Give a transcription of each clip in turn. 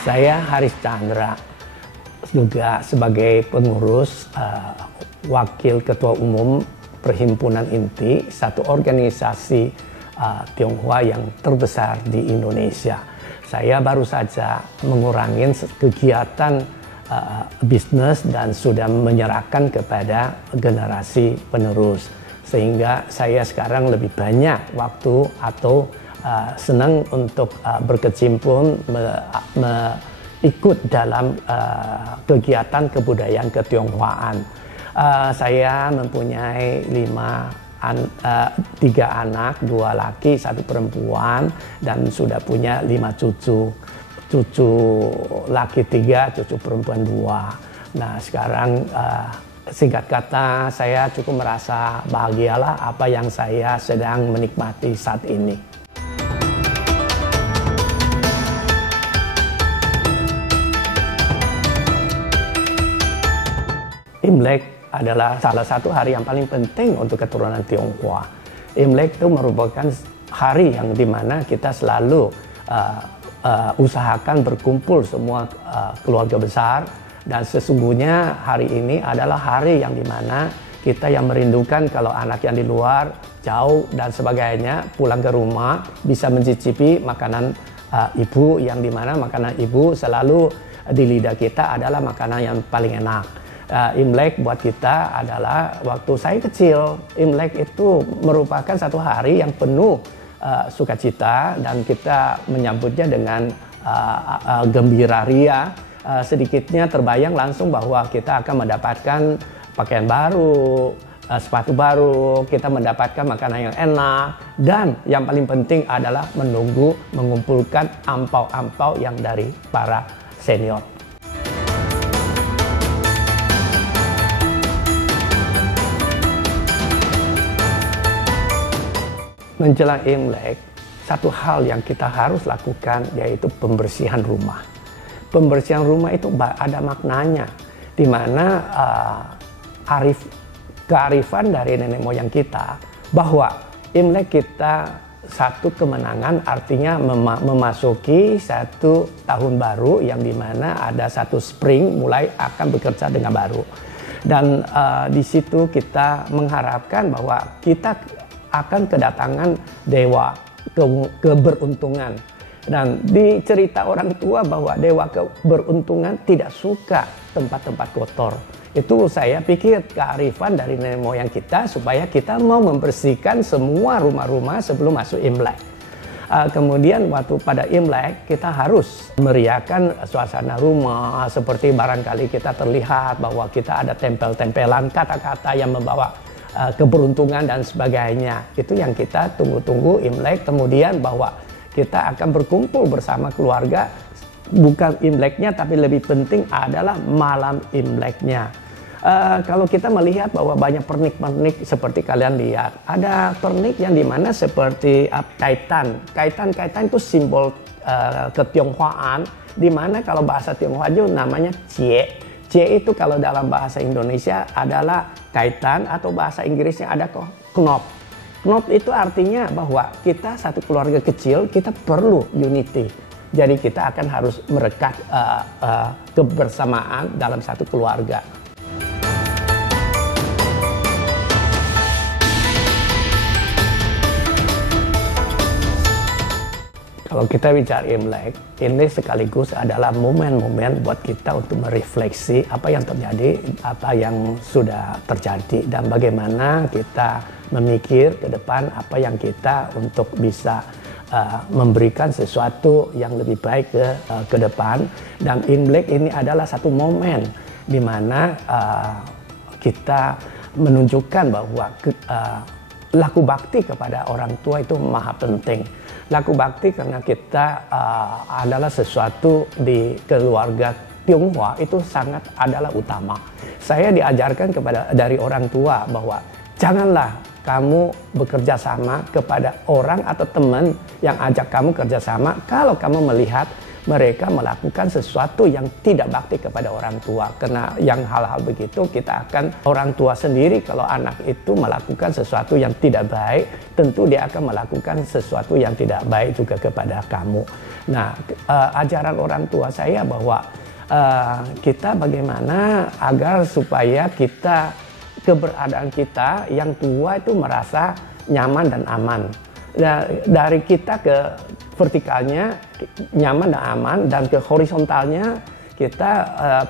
Saya Haris Chandra, juga sebagai pengurus Wakil Ketua Umum Perhimpunan Inti, satu organisasi Tionghoa yang terbesar di Indonesia. Saya baru saja mengurangi kegiatan bisnis dan sudah menyerahkan kepada generasi penerus. Sehingga saya sekarang lebih banyak waktu atau senang untuk berkecimpung ikut dalam kegiatan kebudayaan ketionghoaan. Saya mempunyai 3 anak, 2 laki, 1 perempuan, dan sudah punya 5 cucu. Cucu laki 3, cucu perempuan 2. Nah sekarang singkat kata saya cukup merasa bahagialah apa yang saya sedang menikmati saat ini. Imlek adalah salah satu hari yang paling penting untuk keturunan Tionghoa. Imlek itu merupakan hari yang dimana kita selalu usahakan berkumpul semua keluarga besar, dan sesungguhnya hari ini adalah hari yang dimana kita yang merindukan kalau anak yang di luar jauh dan sebagainya pulang ke rumah bisa mencicipi makanan ibu, yang dimana makanan ibu selalu di lidah kita adalah makanan yang paling enak. Imlek buat kita adalah waktu saya kecil, Imlek itu merupakan satu hari yang penuh sukacita dan kita menyambutnya dengan gembira ria. Sedikitnya terbayang langsung bahwa kita akan mendapatkan pakaian baru, sepatu baru, kita mendapatkan makanan yang enak, dan yang paling penting adalah menunggu mengumpulkan ampau-ampau yang dari para senior. Menjelang Imlek, satu hal yang kita harus lakukan yaitu pembersihan rumah. Pembersihan rumah itu ada maknanya, di mana kearifan dari nenek moyang kita bahwa Imlek kita satu kemenangan, artinya memasuki satu tahun baru yang dimana ada satu spring mulai akan bekerja dengan baru. Dan di situ kita mengharapkan bahwa kita akan kedatangan dewa keberuntungan. Dan di cerita orang tua bahwa dewa keberuntungan tidak suka tempat-tempat kotor. Itu saya pikir kearifan dari nenek moyang kita supaya kita mau membersihkan semua rumah-rumah sebelum masuk Imlek. Kemudian waktu pada Imlek kita harus meriahkan suasana rumah, seperti barangkali kita terlihat bahwa kita ada tempel-tempelan kata-kata yang membawa keberuntungan dan sebagainya. Itu yang kita tunggu-tunggu Imlek. Kemudian bahwa kita akan berkumpul bersama keluarga, bukan Imleknya tapi lebih penting adalah malam Imleknya. Kalau kita melihat bahwa banyak pernik-pernik seperti kalian lihat, ada pernik yang dimana seperti kaitan itu simbol ketionghoaan, dimana kalau bahasa Tionghoa itu namanya cie. Cie itu kalau dalam bahasa Indonesia adalah kaitan, atau bahasa Inggrisnya ada knop. Knop itu artinya bahwa kita satu keluarga kecil, kita perlu unity. Jadi kita akan harus merekat kebersamaan dalam satu keluarga. Kalau kita bicara Imlek, ini sekaligus adalah momen-momen buat kita untuk merefleksi apa yang terjadi, apa yang sudah terjadi, dan bagaimana kita memikir ke depan apa yang kita untuk bisa memberikan sesuatu yang lebih baik ke depan. Dan Imlek ini adalah satu momen di mana kita menunjukkan bahwa laku bakti kepada orang tua itu maha penting. Laku bakti karena kita adalah sesuatu di keluarga Tionghoa itu sangat adalah utama. Saya diajarkan dari orang tua bahwa janganlah kamu bekerja sama kepada orang atau teman yang ajak kamu kerja sama kalau kamu melihat mereka melakukan sesuatu yang tidak bakti kepada orang tua. Karena yang hal-hal begitu kita akan, orang tua sendiri kalau anak itu melakukan sesuatu yang tidak baik, tentu dia akan melakukan sesuatu yang tidak baik juga kepada kamu. Nah, ajaran orang tua saya bahwa kita bagaimana agar supaya kita, keberadaan kita yang tua itu merasa nyaman dan aman. Dari kita ke vertikalnya nyaman dan aman, dan ke horizontalnya kita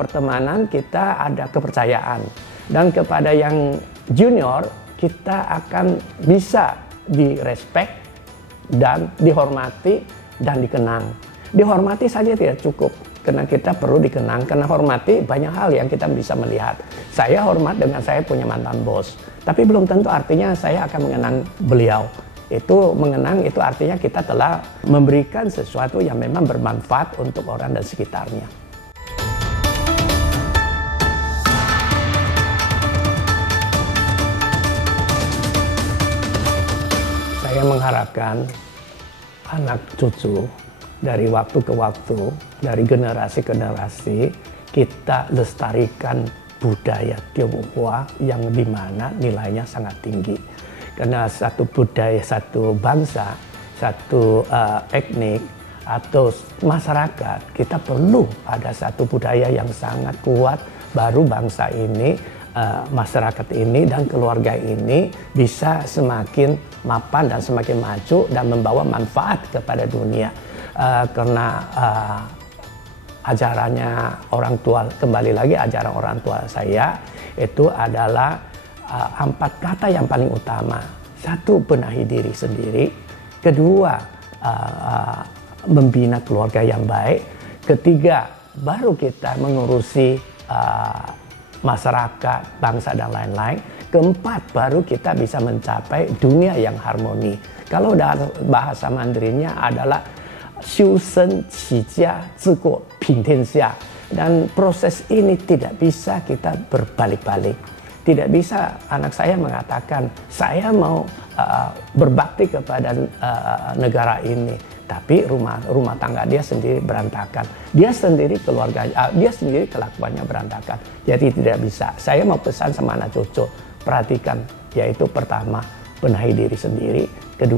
pertemanan, kita ada kepercayaan, dan kepada yang junior kita akan bisa direspek dan dihormati dan dikenang. Dihormati saja tidak cukup, karena kita perlu dikenang. Karena hormati banyak hal yang kita bisa melihat. Saya hormat dengan saya punya mantan bos, tapi belum tentu artinya saya akan mengenang beliau. Itu mengenang itu artinya kita telah memberikan sesuatu yang memang bermanfaat untuk orang dan sekitarnya. Saya mengharapkan anak cucu dari waktu ke waktu, dari generasi ke generasi, kita lestarikan budaya Tionghoa yang dimana nilainya sangat tinggi. Karena satu budaya, satu bangsa, satu etnik atau masyarakat, kita perlu ada satu budaya yang sangat kuat, baru bangsa ini, masyarakat ini dan keluarga ini bisa semakin mapan dan semakin maju dan membawa manfaat kepada dunia. Karena ajarannya orang tua, kembali lagi ajaran orang tua saya itu adalah 4 kata yang paling utama. 1, benahi diri sendiri. 2, membina keluarga yang baik. 3, baru kita mengurusi masyarakat, bangsa dan lain-lain. 4, baru kita bisa mencapai dunia yang harmoni. Kalau dalam bahasa Mandarinnya adalah 修身齐家治国平天下. Dan proses ini tidak bisa kita berbalik-balik. Tidak bisa anak saya mengatakan, saya mau berbakti kepada negara ini, tapi rumah tangga dia sendiri berantakan. Dia sendiri dia sendiri kelakuannya berantakan. Jadi tidak bisa. Saya mau pesan sama anak cucu, perhatikan, yaitu pertama, benahi diri sendiri. 2,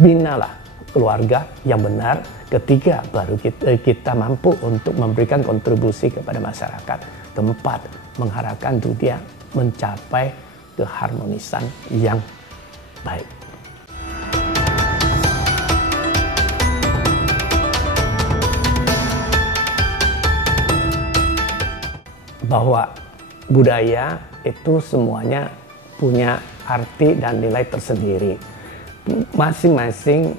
binalah keluarga yang benar. 3, baru kita mampu untuk memberikan kontribusi kepada masyarakat. 4, mengharapkan dunia mencapai keharmonisan yang baik. Bahwa budaya itu semuanya punya arti dan nilai tersendiri. Masing-masing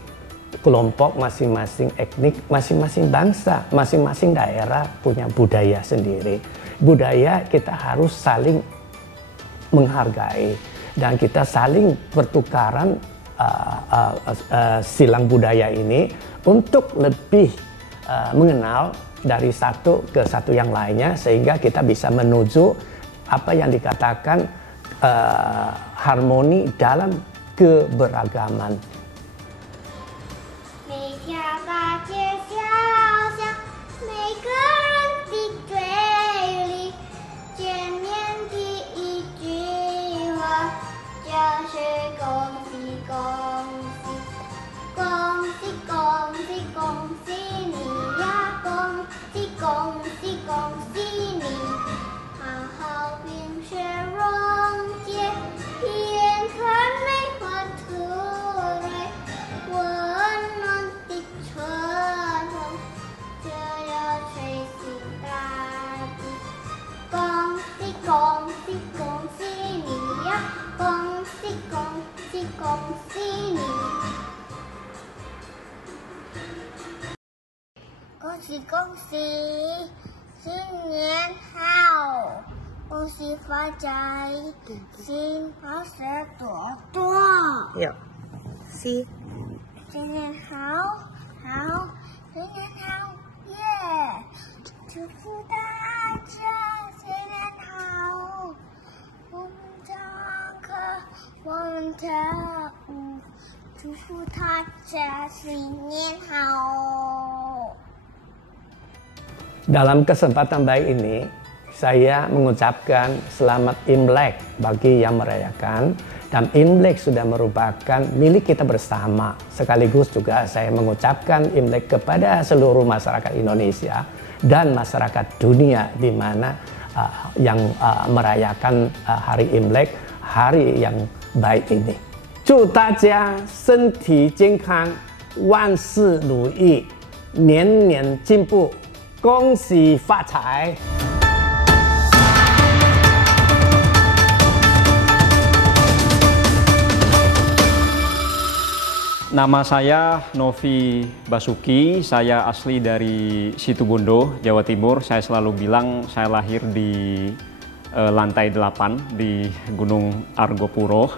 kelompok, masing-masing etnik, masing-masing bangsa, masing-masing daerah punya budaya sendiri. Budaya kita harus saling menghargai dan kita saling bertukaran silang budaya ini untuk lebih mengenal dari satu ke satu yang lainnya, sehingga kita bisa menuju apa yang dikatakan harmoni dalam keberagaman. Yuk, si. 新年好，好，新年好，耶！祝福大家新年好，我们唱歌，我们跳舞，祝福大家新年好。Dalam kesempatan baik ini, saya mengucapkan selamat Imlek bagi yang merayakan. Dan Imlek sudah merupakan milik kita bersama. Sekaligus juga saya mengucapkan Imlek kepada seluruh masyarakat Indonesia dan masyarakat dunia di mana yang merayakan hari Imlek, hari yang baik ini. 祝大家身体健康，万事如意，年年进步，恭喜发财！ Nama saya Novi Basuki, saya asli dari Situbondo, Jawa Timur. Saya selalu bilang saya lahir di lantai 8 di Gunung Argopuro,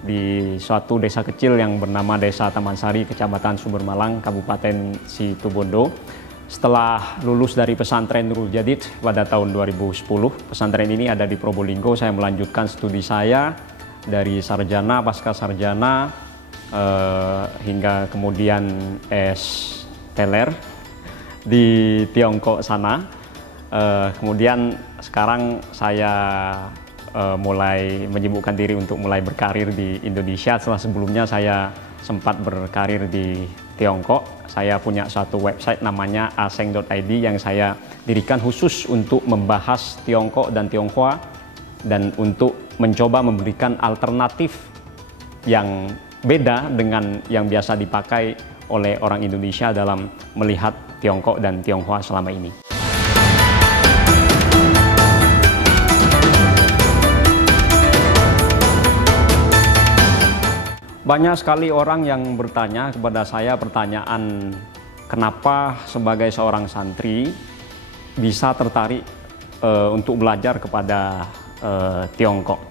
di suatu desa kecil yang bernama Desa Taman Sari, Kecamatan Sumbermalang, Kabupaten Situbondo. Setelah lulus dari pesantren Nurul Jadid pada tahun 2010, pesantren ini ada di Probolinggo, saya melanjutkan studi saya dari sarjana, pasca sarjana, hingga kemudian S-Teler di Tiongkok sana. Kemudian sekarang saya mulai menyibukkan diri untuk mulai berkarir di Indonesia. Setelah sebelumnya saya sempat berkarir di Tiongkok. Saya punya satu website namanya aseng.id yang saya dirikan khusus untuk membahas Tiongkok dan Tionghoa dan untuk mencoba memberikan alternatif yang beda dengan yang biasa dipakai oleh orang Indonesia dalam melihat Tiongkok dan Tionghoa selama ini. Banyak sekali orang yang bertanya kepada saya pertanyaan, kenapa sebagai seorang santri bisa tertarik untuk belajar kepada Tiongkok.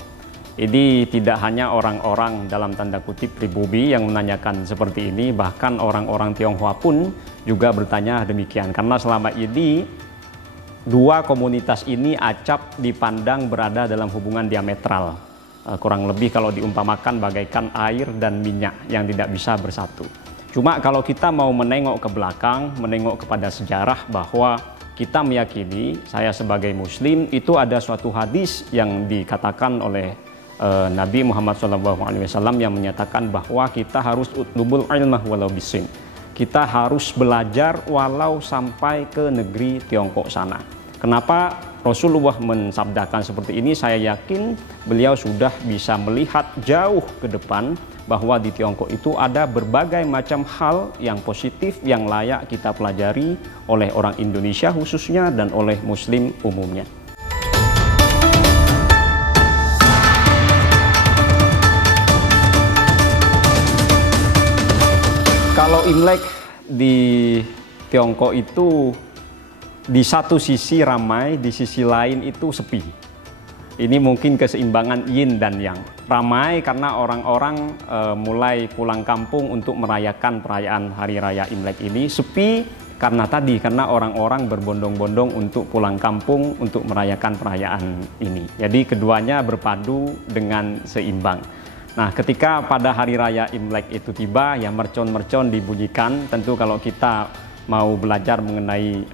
Ini tidak hanya orang-orang dalam tanda kutip pribumi yang menanyakan seperti ini, bahkan orang-orang Tionghoa pun juga bertanya demikian. Karena selama ini dua komunitas ini acap dipandang berada dalam hubungan diametral. Kurang lebih kalau diumpamakan bagaikan air dan minyak yang tidak bisa bersatu. Cuma kalau kita mau menengok ke belakang, menengok kepada sejarah bahwa kita meyakini, saya sebagai muslim, itu ada suatu hadis yang dikatakan oleh Nabi Muhammad SAW yang menyatakan bahwa kita harus utlubul ilmah walau bisin. Kita harus belajar walau sampai ke negeri Tiongkok sana. Kenapa Rasulullah mensabdakan seperti ini? Saya yakin beliau sudah bisa melihat jauh ke depan bahwa di Tiongkok itu ada berbagai macam hal yang positif yang layak kita pelajari oleh orang Indonesia khususnya dan oleh muslim umumnya. Kalau Imlek di Tiongkok itu di satu sisi ramai, di sisi lain itu sepi. Ini mungkin keseimbangan yin dan yang. Ramai karena orang-orang mulai pulang kampung untuk merayakan perayaan Hari Raya Imlek ini. Sepi karena orang-orang berbondong-bondong untuk pulang kampung untuk merayakan perayaan ini. Jadi keduanya berpadu dengan seimbang. Nah, ketika pada hari raya Imlek itu tiba, ya mercon-mercon dibunyikan. Tentu kalau kita mau belajar mengenai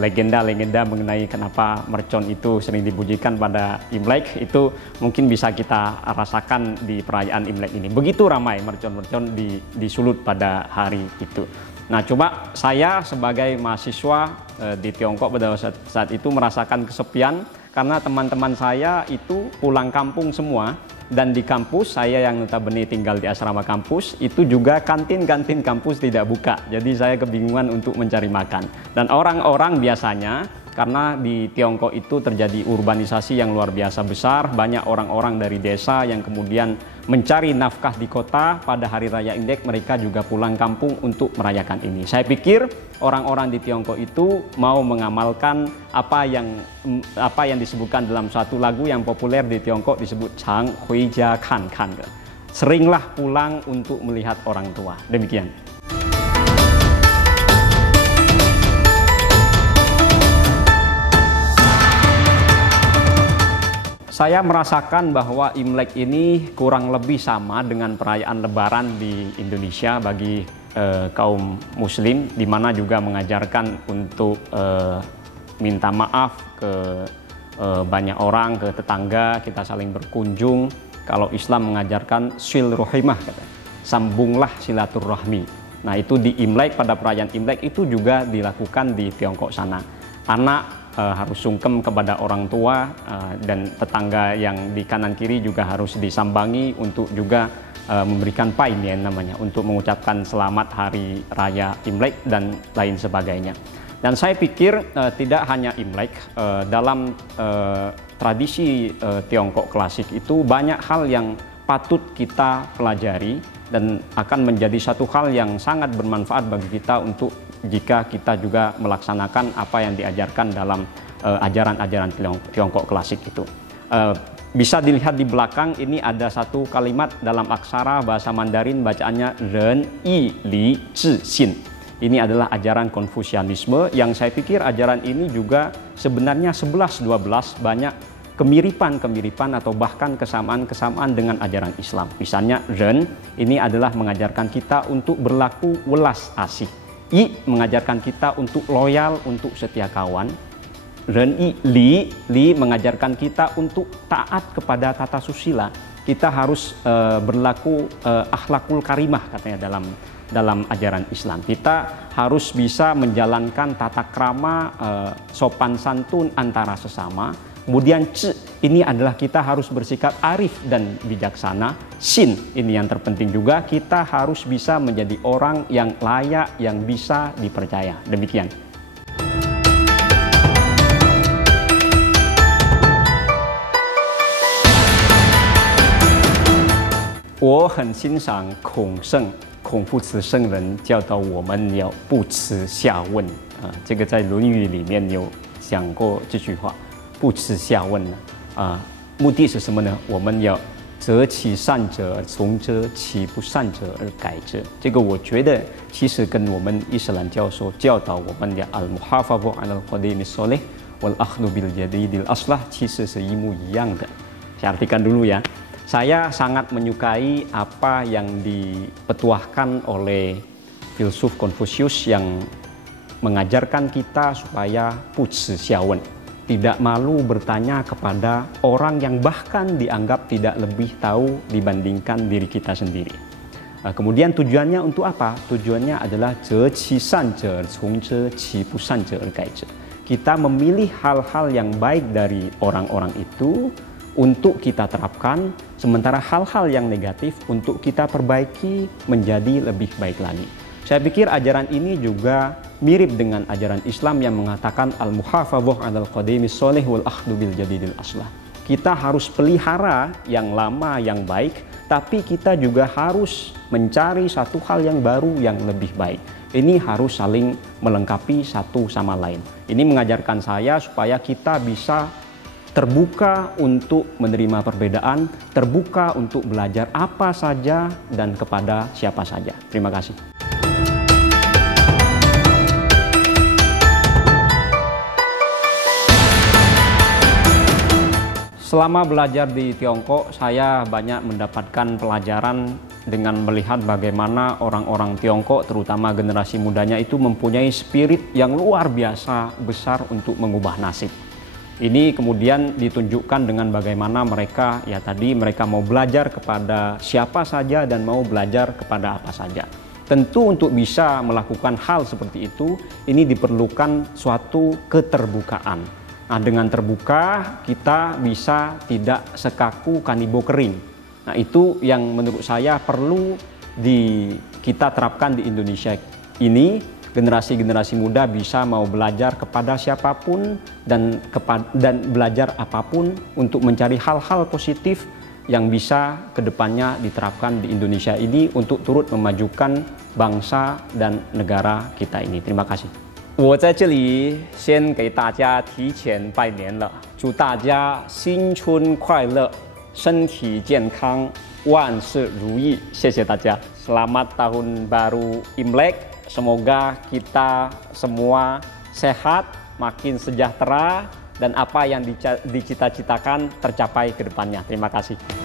legenda-legenda mengenai kenapa mercon itu sering dibunyikan pada Imlek, itu mungkin bisa kita rasakan di perayaan Imlek ini. Begitu ramai mercon-mercon disulut pada hari itu. Nah, coba saya sebagai mahasiswa di Tiongkok pada saat itu merasakan kesepian karena teman-teman saya itu pulang kampung semua. Dan di kampus, saya yang notabene tinggal di asrama kampus, itu juga kantin-kantin kampus tidak buka. Jadi saya kebingungan untuk mencari makan. Dan orang-orang biasanya, karena di Tiongkok itu terjadi urbanisasi yang luar biasa besar, banyak orang-orang dari desa yang kemudian mencari nafkah di kota. Pada hari raya Imlek mereka juga pulang kampung untuk merayakan ini. Saya pikir orang-orang di Tiongkok itu mau mengamalkan apa yang disebutkan dalam suatu lagu yang populer di Tiongkok disebut Chang Hui Jia Kan Kan. Seringlah pulang untuk melihat orang tua. Demikian. Saya merasakan bahwa Imlek ini kurang lebih sama dengan perayaan Lebaran di Indonesia bagi kaum muslim, di mana juga mengajarkan untuk minta maaf ke banyak orang, ke tetangga, kita saling berkunjung. Kalau Islam mengajarkan silrohimah, sambunglah silaturahmi. Nah itu di Imlek, pada perayaan Imlek itu juga dilakukan di Tiongkok sana. Anak harus sungkem kepada orang tua, dan tetangga yang di kanan kiri juga harus disambangi untuk juga memberikan pain ya namanya, untuk mengucapkan selamat hari raya Imlek dan lain sebagainya. Dan saya pikir tidak hanya Imlek, dalam tradisi Tiongkok klasik itu banyak hal yang patut kita pelajari dan akan menjadi satu hal yang sangat bermanfaat bagi kita untuk jika kita juga melaksanakan apa yang diajarkan dalam ajaran-ajaran Tiongkok klasik itu. Bisa dilihat di belakang, ini ada satu kalimat dalam aksara bahasa Mandarin, bacaannya Ren Yi Li Zhi Xin. Ini adalah ajaran Konfusianisme yang saya pikir ajaran ini juga sebenarnya 11-12 banyak kemiripan-kemiripan atau bahkan kesamaan-kesamaan dengan ajaran Islam. Misalnya Ren ini adalah mengajarkan kita untuk berlaku welas asih. Yi mengajarkan kita untuk loyal, untuk setia kawan. Ren Yi Li mengajarkan kita untuk taat kepada tata susila. Kita harus berlaku akhlakul karimah katanya dalam ajaran Islam. Kita harus bisa menjalankan tata krama sopan santun antara sesama. Kemudian C ini adalah kita harus bersikap arif dan bijaksana. Sin ini yang terpenting juga, kita harus bisa menjadi orang yang layak, yang bisa dipercaya. Demikian. 我很欣赏孔夫子圣人教导我们要不耻下问这个在《论语》里面有讲过这句话，不耻下问目的是什么呢？我们要择其善者而从之，其不善者而改之。这个我觉得其实跟我们伊斯兰教所教导我们的 al-muhafadhu 'alal qadimi sholih wal akhdhu bil jadidil aslah 其实是一模一样的。saya artikan dulu ya. Saya sangat menyukai apa yang dipetuahkan oleh filsuf Konfusius yang mengajarkan kita supaya puci xiawen, tidak malu bertanya kepada orang yang bahkan dianggap tidak lebih tahu dibandingkan diri kita sendiri. Kemudian tujuannya untuk apa? Tujuannya adalah zhe qi san zhe cong zhe qi bu san zhe gai zhe. Kita memilih hal-hal yang baik dari orang-orang itu untuk kita terapkan, sementara hal-hal yang negatif untuk kita perbaiki menjadi lebih baik lagi. Saya pikir ajaran ini juga mirip dengan ajaran Islam yang mengatakan al-muhafadhah 'alal qadimi sholih wal akhdhu bil jadidil aslah. Kita harus pelihara yang lama yang baik, tapi kita juga harus mencari satu hal yang baru yang lebih baik. Ini harus saling melengkapi satu sama lain. Ini mengajarkan saya supaya kita bisa terbuka untuk menerima perbedaan, terbuka untuk belajar apa saja dan kepada siapa saja. Terima kasih. Selama belajar di Tiongkok, saya banyak mendapatkan pelajaran dengan melihat bagaimana orang-orang Tiongkok, terutama generasi mudanya itu mempunyai spirit yang luar biasa besar untuk mengubah nasib. Ini kemudian ditunjukkan dengan bagaimana mereka mau belajar kepada siapa saja dan mau belajar kepada apa saja. Tentu untuk bisa melakukan hal seperti itu, ini diperlukan suatu keterbukaan. Nah, dengan terbuka kita bisa tidak sekaku kanibo kering. Nah, itu yang menurut saya perlu kita terapkan di Indonesia ini. Generasi-generasi muda bisa mau belajar kepada siapapun dan belajar apapun untuk mencari hal-hal positif yang bisa kedepannya diterapkan di Indonesia ini untuk turut memajukan bangsa dan negara kita ini. Terima kasih. 我在这里先给大家提前拜年了，祝大家新春快乐，身体健康，万事如意。谢谢大家。Selamat Tahun Baru Imlek. Semoga kita semua sehat, makin sejahtera, dan apa yang dicita-citakan tercapai ke depannya. Terima kasih.